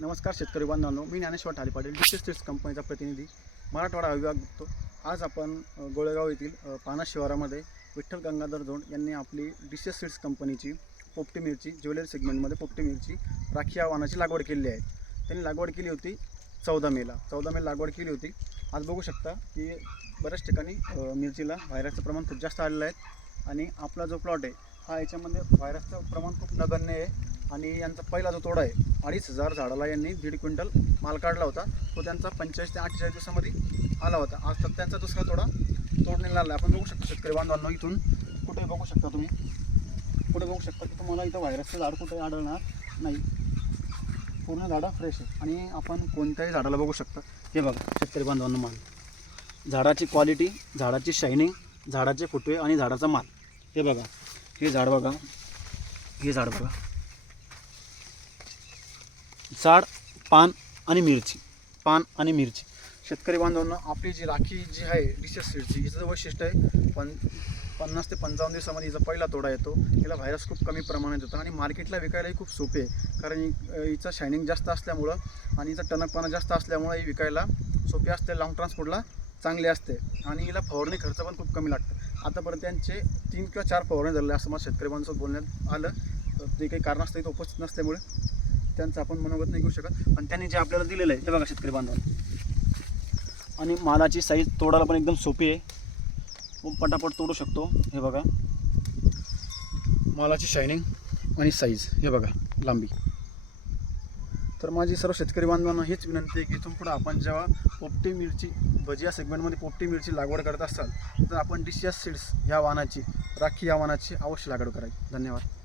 नमस्कार शेतकरी बांधवांनो, मी ज्ञानेश्वर ठाले पाटील डिशेस सीड्स कंपनीचा प्रतिनिधी मराठवाडा विभाग बघतो। आज आपण गोळेगाव येथील पाना शिवारामध्ये विठ्ठल गंगाधर जोड यांनी आपली डिशेस सीड्स कंपनीची पोपटी मिरची ज्वेलरी सेगमेंटमध्ये पोपटी मिरची राखी या वाणाची लागवड केलेली आहे। त्यांनी लागवड केली होती 14 मेला लागवड केली होती। आज बघू शकता की बऱ्याच ठिकाणी मिरचीला व्हायरसचं प्रमाण खूप जास्त आलेलं आहे आणि आपला जो प्लॉट आहे हा याच्यामध्ये व्हायरसचं प्रमाण खूप नगण्य आहे। आणि यांचा पहिला जो तोडा आहे 2,500 झाडाला यांनी 1.5 क्विंटल माल काढला होता। तो त्यांचा 45 ते 48 दिवसामध्ये आला होता। आज तर त्यांचा दुसरा तोडा तोडणीला आला। आपण बघू शकता शेतकरी बांधवांनो, इथून कुठे बघू शकता तुम्ही, कुठे बघू शकता की तुम्हाला इथं व्हायरसचं झाड कुठे आढळणार नाही, पूर्ण झाडं फ्रेश आहे। आणि आपण कोणत्याही झाडाला बघू शकता, हे बघा शेतकरी बांधवांनो, माल, झाडाची क्वालिटी, झाडाची शायनिंग, झाडाचे फुटवे आणि झाडाचा माल, हे बघा, हे झाड बघा, हे झाड बघा, झाड, पान आणि मिरची, पान आणि मिरची। शेतकरी बांधवांना आपली जी राखी जी आहे डिशेस सीडची, हिचं वैशिष्ट्य आहे 50 ते 55 दिवसामध्ये हिचा पहिला तोडा येतो। हिला व्हायरस खूप कमी प्रमाणात येतो आणि मार्केटला विकायलाही खूप सोपे आहे, कारण हिचं शायनिंग जास्त असल्यामुळं आणि हिचा टणकपणा जास्त असल्यामुळे ही विकायला सोपी असते, लॉंग ट्रान्सपोर्टला चांगली असते आणि हिला फवारणी खर्च पण खूप कमी लागतं। आतापर्यंत त्यांचे 3 किंवा 4 फवारणी झाले असं मला शेतकरी बांधवांसोबत बोलण्यात आलं। तर ते काही कारणास्तव इथं उपस्थित नसल्यामुळे त्यांचं आपण मनोगत नाही घेऊ शकत, पण त्यांनी जे आपल्याला दिलेलं आहे ते बघा शेतकरी बांधवांनो। आणि मालाची साईज तोडायला पण एकदम सोपी आहे, खूप पटापट तोडू शकतो। हे बघा मालाची शायनिंग आणि साईज, हे बघा लांबी। तर माझी सर्व शेतकरी बांधवांना हीच विनंती आहे की इथून पुढे आपण जेव्हा पोपटी मिरची भजिया सेगमेंटमध्ये पोपटी मिरची लागवड करत असाल तर आपण डिशेस सीड्स ह्या वाणाची, राखी या वाणाची अवश्य लागवड करावी। धन्यवाद।